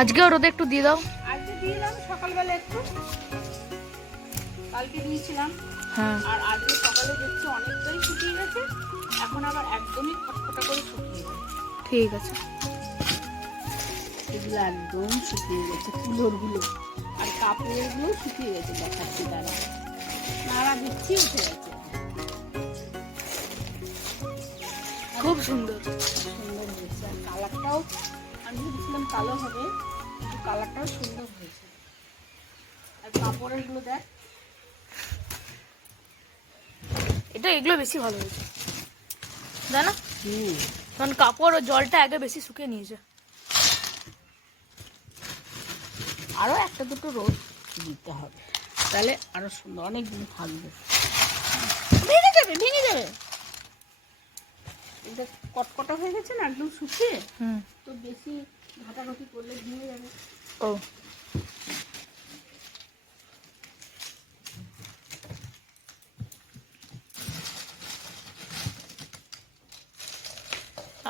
আজকেও রোদে একটু দিয়ে দাও। আজকে দিলাম সকালবেলা একটু, কালকে দিয়েছিলাম। হ্যাঁ আর আজকে সকালে দেখছি অনেকটাই শুকিয়ে গেছে, এখন আবার একদমই খটখটা করে শুকিয়ে গেছে। ঠিক আছে। এগুলো একদম শুকিয়ে গেছে, কুলোরগুলো আর কাপড়গুলো শুকিয়ে গেছে। দেখাচ্ছি তারা নাড়া দিচ্ছি, উঠে গেছে। খুব সুন্দর সুন্দর হয়েছে, আর কালারটাও আমি ভেবেছিলাম কালো হবে, কিন্তু কালারটাও সুন্দর হয়েছে। আর কাপড়ের গুলো দেখ, এগুলো বেশি ভালো হয়েছে তাই না? কারণ কাপড় ও জলটা আগে বেশি শুকিয়ে নিয়েছে। আরো একটা দুটো রোদ দিতে হবে, তাহলে আরো সুন্দর অনেক দিন থাকবে। ভেঙে যাবে, ভেঙে যাবে। এটা কটকটা হয়ে গেছে না একদম শুকিয়ে, তো বেশি ঘাটাঘাটি করলে ভেঙে যাবে। ও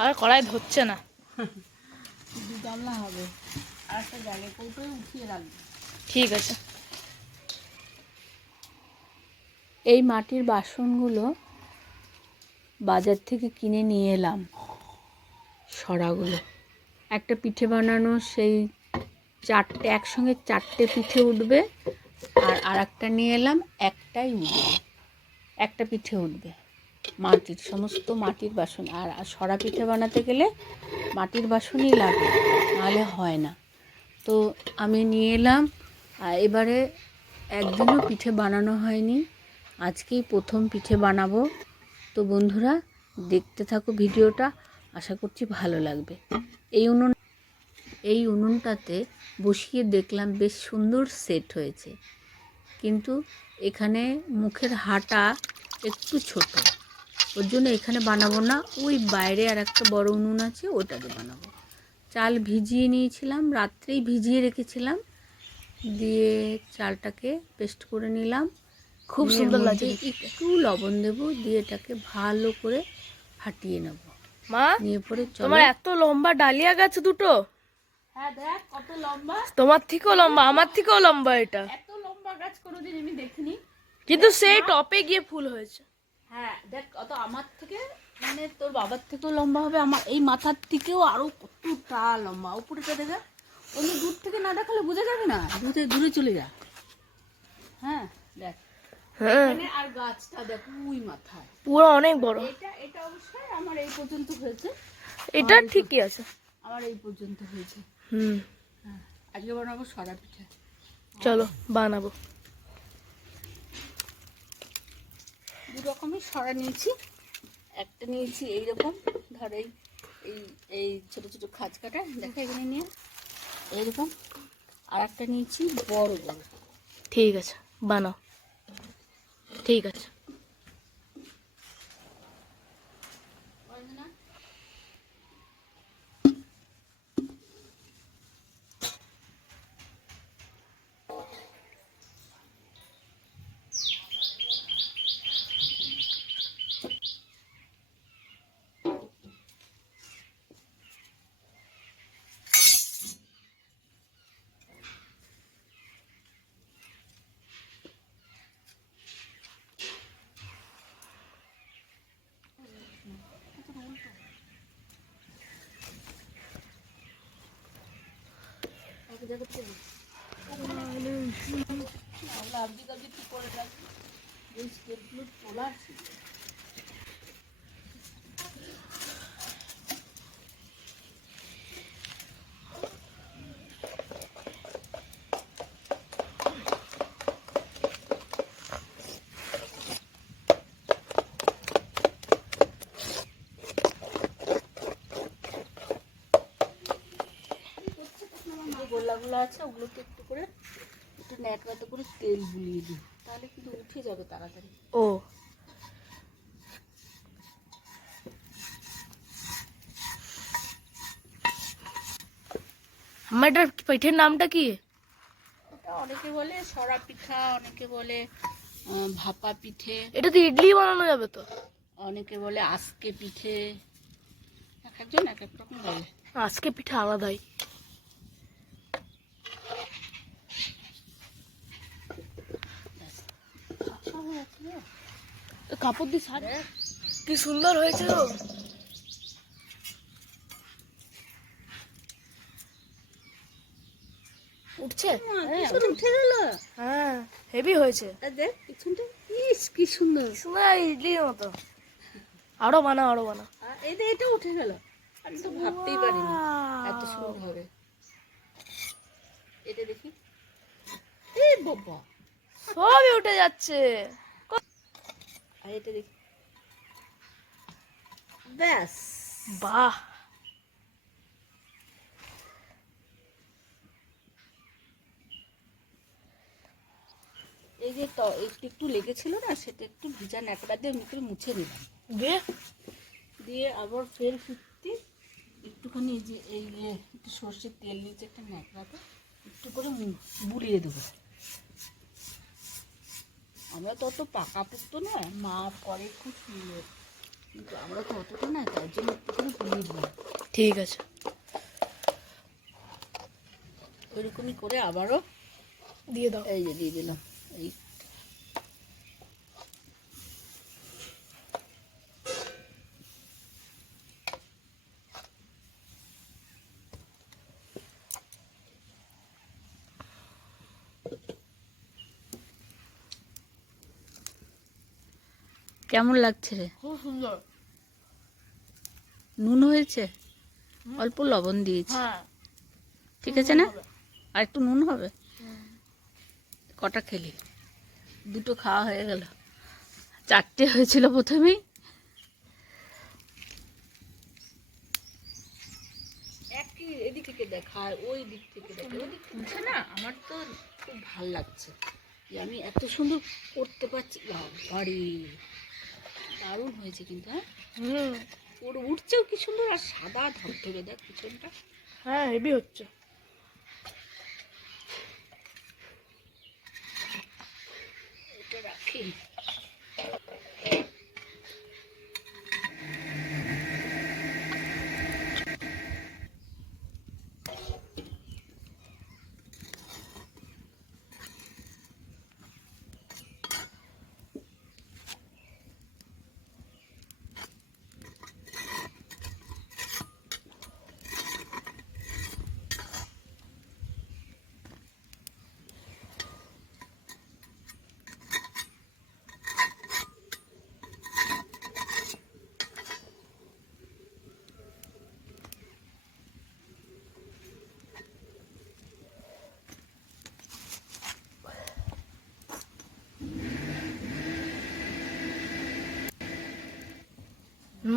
আর কড়াই ধরছে না। দু গামলা হবে, আর একটা জায়গায় কৌটোয় উঠিয়ে রাখবে। ঠিক আছে। এই মাটির বাসনগুলো বাজার থেকে কিনে নিয়ে এলাম, সরাগুলো। একটা পিঠে বানানো সেই চারটে একসঙ্গে চারটে পিঠে উঠবে, আর একটা নিয়ে এলাম, একটাই উঠবে, একটা পিঠে উঠবে। মাটির সমস্ত মাটির বাসন, আর সরা পিঠে বানাতে গেলে মাটির বাসনই লাগে, নাহলে হয় না। তো আমি নিয়ে এলাম, আর এবারে একদিনও পিঠে বানানো হয়নি, আজকেই প্রথম পিঠে বানাবো। তো বন্ধুরা দেখতে থাকো ভিডিওটা, আশা করছি ভালো লাগবে। এই উনুনটাতে বসিয়ে দেখলাম বেশ সুন্দর সেট হয়েছে, কিন্তু এখানে মুখের হাঁটা একটু ছোট, ওর জন্য এখানে বানাবো না। ওই বাইরে আর একটা বড় উনুন আছে, ওটাতে বানাবো। চাল ভিজিয়ে নিয়েছিলাম, রাত্রেই ভিজিয়ে রেখেছিলাম, দিয়ে চালটাকে পেস্ট করে নিলাম। খুব সুন্দর লাগছে। একটু লবণ দেবো, দিয়ে এটাকে ভালো করে ফাটিয়ে নেব। মা, নিয়ে পরে তোমার এত লম্বা ডালিয়া গাছ দুটো। হ্যাঁ দেখ কত লম্বা, তোমার থেকেও লম্বা, আমার থেকেও লম্বা এটা। এত লম্বা গাছ কোনোদিন আমি দেখিনি। কিন্তু সেই টপে গিয়ে ফুল হয়েছে। হ্যাঁ দেখ, অত আমার থেকে মানে তোর বাবার থেকেও লম্বা হবে, আমার এই মাথার থেকেও আরো কতটা লম্বা। উপরেটা দেখা, অন্য দূর থেকে না দেখালে বোঝা যাবে না, দূরে দূরে চলে যা। হ্যাঁ দেখ, এখানে আর গাছটা দেখ ওই মাথায় পুরো অনেক বড়। এটা এটা অবশ্যই আমার এই পর্যন্ত হয়েছে, এটা ঠিকই আছে। আমার এই পর্যন্ত হয়েছে। হ্যাঁ, আজকে বানাবো সরা পিঠা। চলো বানাবো। দু রকমের সরা নিয়েছি, একটা নিয়েছি এইরকম, ধর এই এই ছোটো ছোটো খাঁজ কাটা দেখা এখানে নিয়ে এইরকম, আর একটা নিয়েছি বড় বড়। ঠিক আছে বানাও। ঠিক আছে। গোলাগুলো আছে ওগুলোকে একটু করে একটু ন্যাকড়াতে করে তেল বুলিয়ে দিই, তাহলে কিন্তু উঠে যাবে তাড়াতাড়ি। ও আমার এটার পিঠের নামটা কি? ওটা অনেকে বলে সরা পিঠা, অনেকে বলে ভাপা পিঠে, এটাতে ইডলি বানানো যাবে তো? অনেকে বলে আজকে পিঠে, এক একজন এক এক রকম বলে। আজকে পিঠা আলাদাই। কাপড় দিয়ে সার, কি সুন্দর হয়েছে গো। উঠছে, উঠে গেল। হ্যাঁ হেভি হয়েছে। দেখ পিছনটা, ইস কি সুন্দর। সুন্দর ইডলির মতো। আরো বানা, আরো বানা। এটা উঠে গেল, আমি তো ভাবতেই পারিনি এত সুন্দর হবে। এটা দেখি, এই বাবা, সবই উঠে যাচ্ছে। আর এটা দেখি, ব্যাস। বাহ, এই যে একটু লেগেছিল না, সেটা একটু ভিজা ন্যাকড়া দিয়ে মুখে মুছে নিলাম, দিয়ে আবার ফের ফিরতি একটুখানি এই যে একটু সর্ষের তেল নিচে একটা ন্যাকড়াতে একটু করে বুলিয়ে দেবো। আমরা তো অত পাকা পুক্ত নয়, মা করে খুব সুন্দর, কিন্তু আমরা তো অতটা নয়, তার জন্য একটুখানি বুলিয়ে দিলাম। ঠিক আছে, ওইরকমই করে আবারও দিয়ে দাও। এই যে দিয়ে দিলাম। এই কেমন লাগছে রে? খুব সুন্দর। নুন হয়েছে, অল্প লবণ দিয়েছি, হ্যাঁ ঠিক আছে না? আর একটু নুন হবে। কটা খেলি? দুটো খাওয়া হয়ে গেল, চারটে হয়েছিল প্রথমেই। একই এদিক থেকে দেখায়, ওই দিক থেকে দেখে, ওই দিক থেকে না। আমার তো খুব ভাল লাগছে যে আমি এত সুন্দর করতে পারছি। বাড়ি দারুণ হয়েছে কিন্তু। হ্যাঁ, ওর উঠছেও কি সুন্দর, আর সাদা ধবধবে, দেখ পিছনটা। হ্যাঁ হেভি হচ্ছে। এটা রাখি।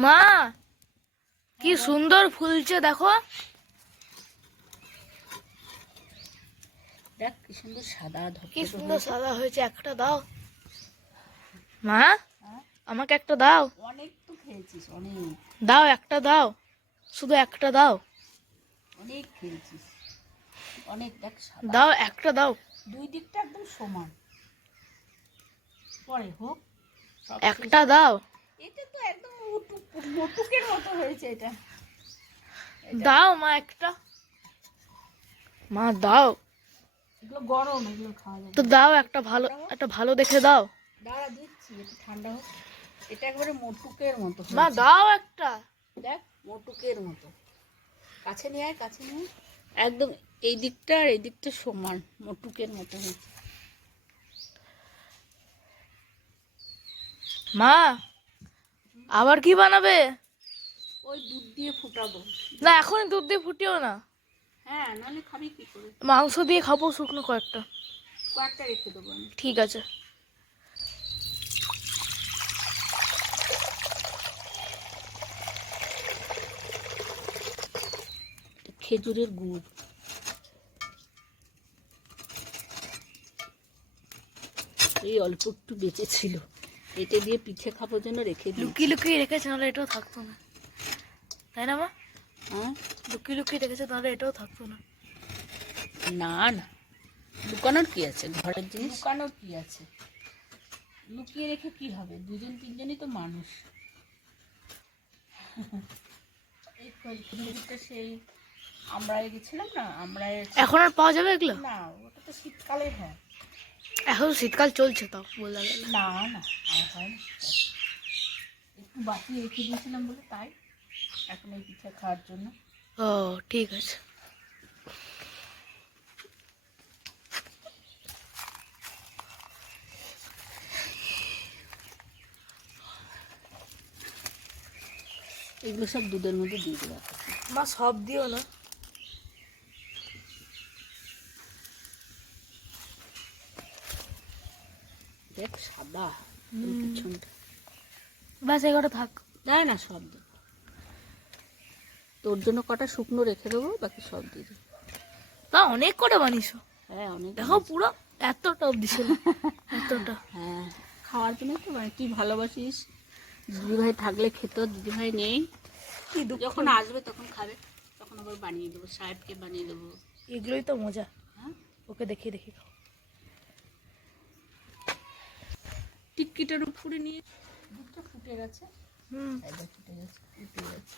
মা কি সুন্দর ফুলছে দেখো। দেখ কি সুন্দর সাদা কি ধবধবে সুন্দর হয়েছে। সাদা হয়েছে। একটা দাও মা, আমাকে একটা দাও। অনেক তো খেয়েছিস, অনেক দাও, একটা দাও, শুধু একটা দাও। অনেক খেয়েছিস, অনেক। দেখ সাদা, দাও, একটা দাও। দুই দিকটা একদম সমান। পরে হোক, সব একটা দাও। এটা তো একদম মোটুকের মতো হয়েছে। এটা দাও মা একটা। মা দাও এগুলো গরম, এগুলো খাওয়া যাবে তো। দাও একটা ভালো, একটা ভালো দেখে দাও। দাঁড়া দিচ্ছি, একটু ঠান্ডা হোক। এটা একবারে মোটুকের মতো মা হয়েছে। দাও একটা। দেখ মোটুকের মতো। কাছে নিয়ে আয়, কাছে নিয়ে আয়। একদম এই দিকটা আর এই দিকটা সমান, মোটুকের মতো হয়েছে। মা আবার কি বানাবে? ওই দুধ দিয়ে ফুটাবো। না এখনই দুধ দিয়ে ফুটিও না। হ্যাঁ, নাহলে খাবি কি করে? মাংস দিয়ে খাবো, শুকনো কয়েকটা। কয়েকটা রেখে দেবো আমি। ঠিক আছে। খেজুরের গুড়, এই অল্প একটু বেঁচে ছিল, এটা দিয়ে পিঠে খাবার জন্য রেখে দিই। লুকিয়ে লুকিয়ে রেখেছে, নাহলে এটাও থাকতো না, তাই না মা? হ্যাঁ, লুকিয়ে লুকিয়ে রেখেছে, তাহলে এটাও থাকতো না। না না, লুকানোর কি আছে? ঘরের জিনিস লুকানোর কি আছে? লুকিয়ে রেখে কি হবে? দুজন তিনজনই তো মানুষ। এই খেজুরটা সেই আমরা গেছিলাম না, আমরা এখন আর পাওয়া যাবে এগুলো? না, ওটা তো শীতকালে হয়। এখন শীতকাল চলছে তো বলা গেল। না না আমার হয়নি, একটু বাকি রেখে দিয়েছিলাম বলে তাই এখন এই পিঠা খাওয়ার জন্য। ও ঠিক আছে। এগুলো সব দুধের মধ্যে দিয়ে দেবো। মা সব দিও না। দেখ সাদা পিছনটা। ব্যাস এগারো থাক। দেয় না সব দেবো, তোর জন্য কটা শুকনো রেখে দেবো, বাকি সব দিয়ে দেবো। তা অনেক করে বানিয়েছো। হ্যাঁ অনেক। দেখো পুরো এতটা অব্দি ছিল, এতটা। হ্যাঁ খাওয়ার জন্য তো মানে তুই ভালোবাসিস, দিদিভাই থাকলে খেত, দিদিভাই নেই, কি দুঃখ। যখন আসবে তখন খাবে, তখন আবার বানিয়ে দেবো, সাহেবকে বানিয়ে দেবো। এগুলোই তো মজা। হ্যাঁ ওকে দেখিয়ে দেখি খাও। টিক্কিটার উপরে নিয়ে দুধটা ফুটে গেছে। হুম, ফুটে গেছে, ফুটে গেছে।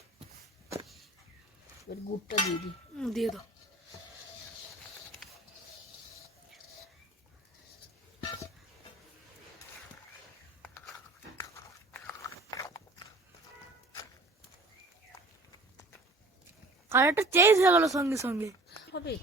এবার গুড়টা দিয়ে দিই। দিয়ে দাও। কালারটা চেঞ্জ হয়ে গেল সঙ্গে সঙ্গে। হবে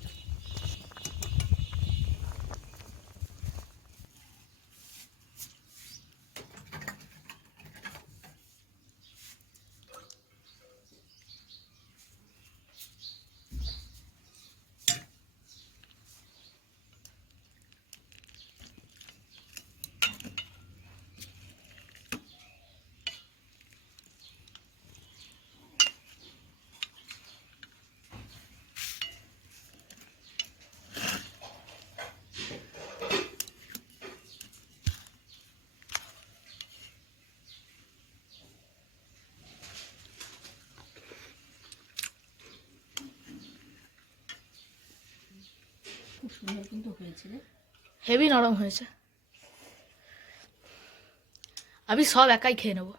খুব সুন্দর কিন্তু হয়েছে রে। হেভি নরম হয়েছে। আমি সব একাই খেয়ে নেবো।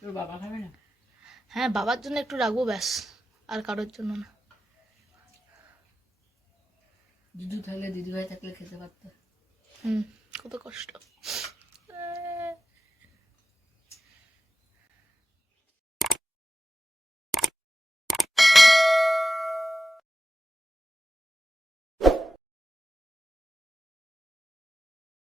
তোর বাবা খাবে না? হ্যাঁ, বাবার জন্য একটু রাখবো ব্যাস, আর কারোর জন্য না। দিদু থাকলে, দিদিভাই থাকলে খেতে পারতো। হুম, কত কষ্ট।